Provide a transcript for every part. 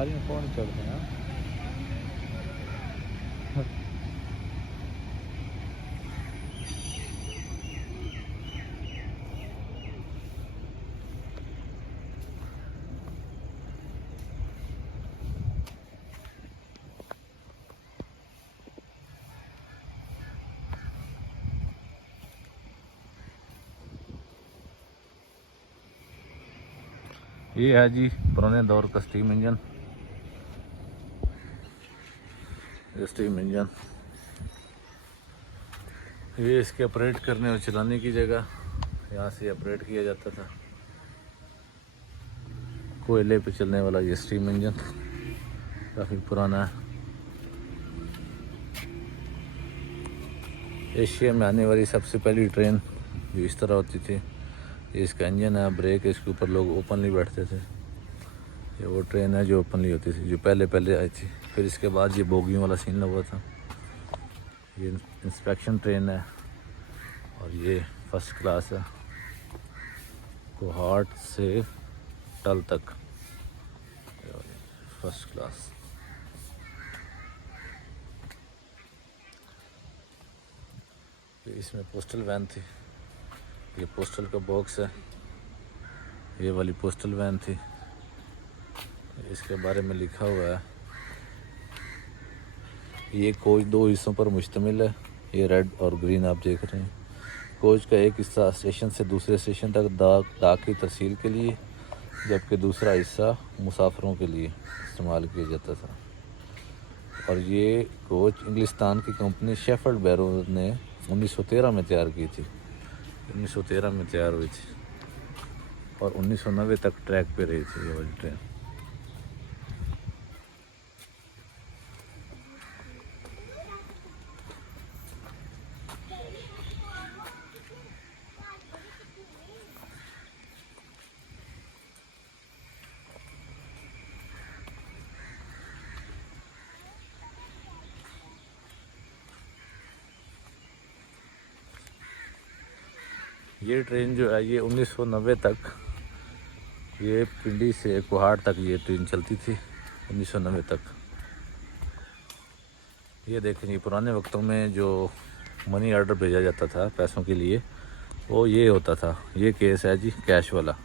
सवारी में कौन चढ़ते हैं? ये है जी पुराने दौर का स्टीम इंजन। ये स्टीम इंजन, ये इसके ऑपरेट करने और चलाने की जगह यहाँ से ऑपरेट किया जाता था। कोयले पे चलने वाला ये स्टीम इंजन काफ़ी पुराना है। एशिया में आने वाली सबसे पहली ट्रेन जो इस तरह होती थी, ये इसका इंजन है, ब्रेक है, इसके ऊपर लोग ओपनली बैठते थे। ये वो ट्रेन है जो ओपनली होती थी, जो पहले पहले आई थी। फिर इसके बाद ये बोगियों वाला सीन लगा था। ये इंस्पेक्शन ट्रेन है और ये फर्स्ट क्लास है, कोहाट से टल तक फर्स्ट क्लास। इसमें पोस्टल वैन थी, ये पोस्टल का बॉक्स है, ये वाली पोस्टल वैन थी। इसके बारे में लिखा हुआ है, ये कोच 2 हिस्सों पर मुश्तमिल है। ये रेड और ग्रीन आप देख रहे हैं। कोच का एक हिस्सा स्टेशन से दूसरे स्टेशन तक डाक की तरसील के लिए, जबकि दूसरा हिस्सा मुसाफिरों के लिए इस्तेमाल किया जाता था। और ये कोच इंग्लिस्तान की कंपनी शेफर्ड बैरो ने 1913 में तैयार की थी। 1913 में तैयार हुई थी और 1990 तक ट्रैक पे रही थी ये वाली ट्रेन। ये ट्रेन जो है ये 1990 तक, ये पिंडी से कोहाट तक ये ट्रेन चलती थी 1990 तक। ये देखें, पुराने वक्तों में जो मनी ऑर्डर भेजा जाता था पैसों के लिए, वो ये होता था। ये केस है जी कैश वाला,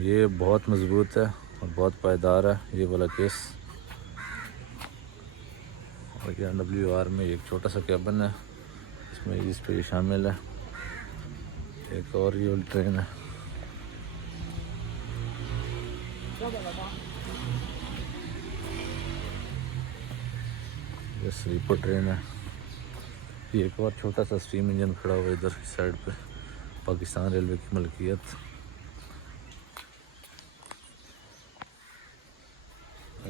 ये बहुत मज़बूत है और बहुत पायदार है ये वाला केस। और ये WR में एक छोटा सा कैबिन है, इसमें इस पे शामिल है। एक और ये ट्रेन है, ये स्लीपर ट्रेन है। ये एक और छोटा सा स्टीम इंजन खड़ा हुआ है इधर साइड पे, पाकिस्तान रेलवे की मलकियत।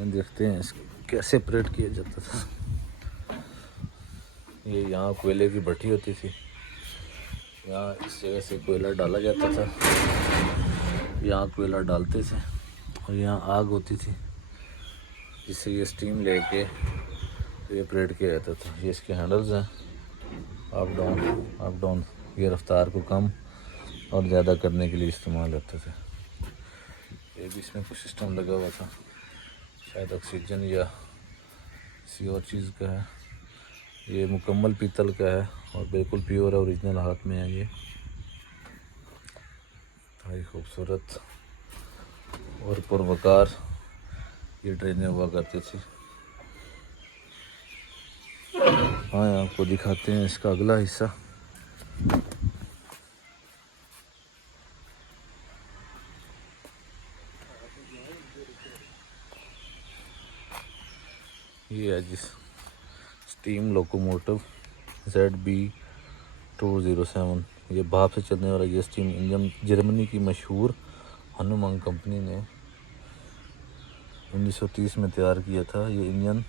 देखते हैं कैसे ऑपरेट किया जाता था। ये यहाँ कोयले की भट्टी होती थी, यहाँ इस जगह से कोयला डाला जाता था, यहाँ कोयला डालते थे और यहाँ आग होती थी जिससे ये स्टीम लेके ये ऑपरेट किया जाता था। ये इसके हैंडल्स हैं, अप डाउन, ये रफ्तार को कम और ज़्यादा करने के लिए इस्तेमाल होते थे। ये भी इसमें कुछ सिस्टम लगा हुआ था, शायद ऑक्सीजन या किसी और चीज़ का है। ये मुकम्मल पीतल का है और बिल्कुल प्योर है, ओरिजिनल हाथ में है। ये बड़ी खूबसूरत और पुरवकार ये ट्रेनें हुआ करती थी। हाँ, आपको दिखाते हैं इसका अगला हिस्सा। ये है जिस स्टीम लोकोमोटिव ZB207, ये भाप से चलने वाला ये स्टीम इंजन जर्मनी की मशहूर हनुमांग कंपनी ने 1930 में तैयार किया था। ये इंजन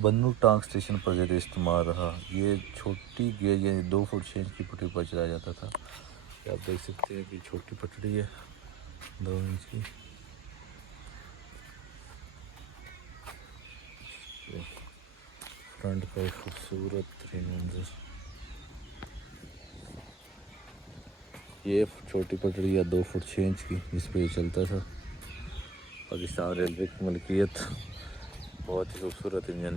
बन्नू टांग स्टेशन पर ज़्यादा इस्तेमाल रहा। ये छोटी गेज यानी 2 फुट 6 इंच की पटरी पर चलाया जाता था। आप देख सकते हैं कि छोटी पटरी है 2 इंच की। फ्रंट का एक खूबसूरत ट्रेन मंजर। ये छोटी पटरी या 2 फुट 6 इंच की, जिस पे ये चलता था। पाकिस्तान रेलवे की मलकियत, बहुत ही खूबसूरत इंजन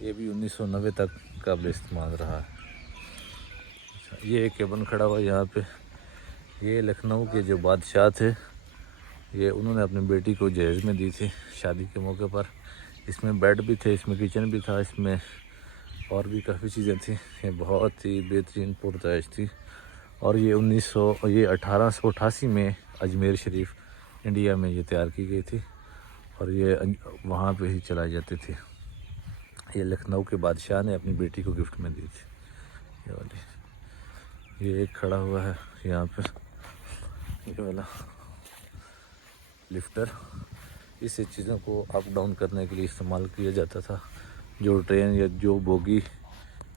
ये भी 1990 तक काबिल इस्तेमाल रहा है। ये एक केबन खड़ा हुआ यहाँ पे, ये लखनऊ के जो बादशाह थे, ये उन्होंने अपनी बेटी को जहेज़ में दी थी शादी के मौके पर। इसमें बेड भी थे, इसमें किचन भी था, इसमें और भी काफ़ी चीज़ें थी। ये बहुत ही बेहतरीन पुरताइश थी। और ये 1888 में अजमेर शरीफ इंडिया में ये तैयार की गई थी और ये वहाँ पे ही चलाई जाती थी। ये लखनऊ के बादशाह ने अपनी बेटी को गिफ्ट में दी थी ये वाली। ये एक खड़ा हुआ है यहाँ पे, ये वाला लिफ्टर। इस चीज़ों को अप डाउन करने के लिए इस्तेमाल किया जाता था। जो ट्रेन या जो बोगी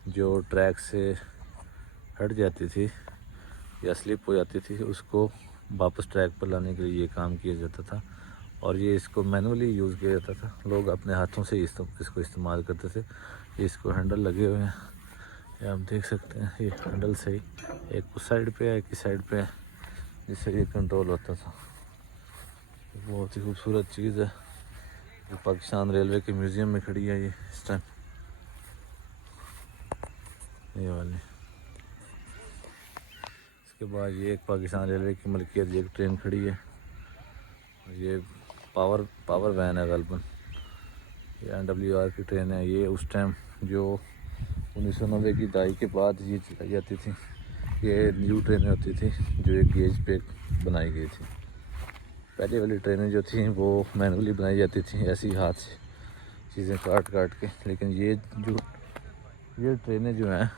जो ट्रैक से हट जाती थी या स्लिप हो जाती थी, उसको वापस ट्रैक पर लाने के लिए ये काम किया जाता था। और ये इसको मैनुअली यूज़ किया जाता था, लोग अपने हाथों से इसको इस्तेमाल करते थे। इसको हैंडल लगे हुए हैं, ये आप देख सकते हैं। ये हैंडल सही एक उस साइड पे है, एक इस साइड पे है, जिससे ये कंट्रोल होता था। बहुत ही खूबसूरत चीज़ है, जो पाकिस्तान रेलवे के म्यूज़ियम में खड़ी है ये इस टाइम, ये वाली। इसके बाद ये एक पाकिस्तान रेलवे की मलकियत एक ट्रेन खड़ी है। ये पावर वैन है गलबन, ये NWR की ट्रेन है। ये उस टाइम जो 1990 की दहाई के बाद ये चलाई जाती थी। ये न्यू ट्रेनें होती थी जो एक गेज पे बनाई गई थी। पहले वाली ट्रेनें जो थी वो मैनुअली बनाई जाती थी, ऐसी हाथ से चीज़ें काट के। लेकिन ये ट्रेनें जो हैं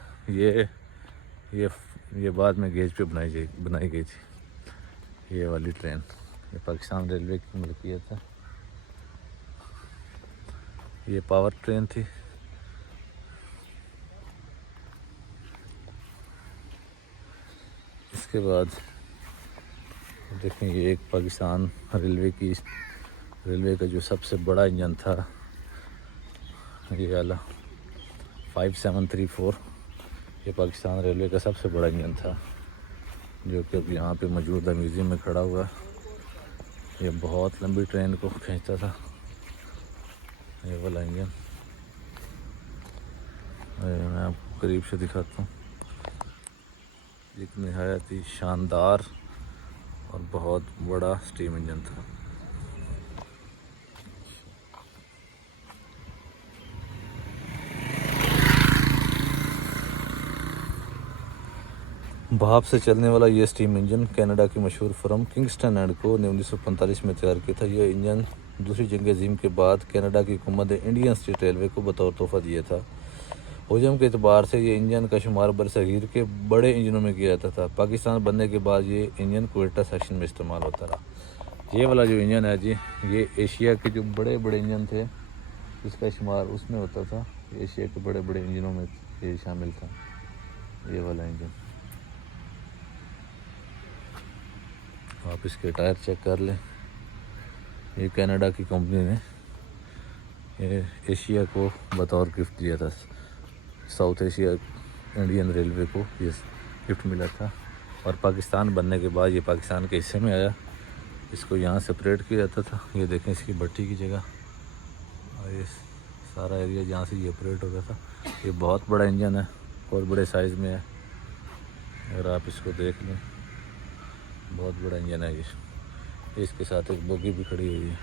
ये बाद में गेज पे बनाई गई थी। ये वाली ट्रेन ये पाकिस्तान रेलवे की मलकियत है। ये पावर ट्रेन थी। इसके बाद देखें, ये एक पाकिस्तान रेलवे का जो सबसे बड़ा इंजन था, ये वाला 5734, ये पाकिस्तान रेलवे का सबसे बड़ा इंजन था, जो कि अब यहाँ पे मौजूद है, म्यूज़ियम में खड़ा हुआ। ये बहुत लंबी ट्रेन को खींचता था ये वाला इंजन। मैं आपको करीब से दिखाता हूँ। एक नहायत ही शानदार और बहुत बड़ा स्टीम इंजन था। भाप से चलने वाला ये स्टीम इंजन कनाडा की मशहूर फर्म किंगस्टन एंड को ने 1945 में तैयार किया था। यह इंजन दूसरी जंग अज़ीम के बाद कनाडा की हुकूमत ने इंडियन स्टेट रेलवे को बतौर तोहफा दिया था। हजम के अतबार से ये इंजन का शुमार बरसगीर के बड़े इंजनों में किया जाता था। पाकिस्तान बनने के बाद ये इंजन क्वेटा सेक्शन में इस्तेमाल होता रहा। ये वाला जो इंजन है जी, ये एशिया के जो बड़े बड़े इंजन थे इसका शुमार उसमें होता था। एशिया के बड़े बड़े इंजनों में ये शामिल था, ये वाला इंजन। आप इसके टायर चेक कर लें। ये कनाडा की कंपनी ने ये एशिया को बतौर गिफ्ट दिया था। साउथ एशिया इंडियन रेलवे को ये गिफ्ट मिला था। और पाकिस्तान बनने के बाद ये पाकिस्तान के हिस्से में आया। इसको यहाँ सेपरेट किया जाता था। ये देखें इसकी भट्टी की जगह, और ये सारा एरिया जहाँ से ये ऑपरेट होता था। ये बहुत बड़ा इंजन है और बड़े साइज़ में है, अगर आप इसको देख लें बहुत बड़ा इंजन है ये। इसके साथ एक बोगी भी खड़ी हुई है।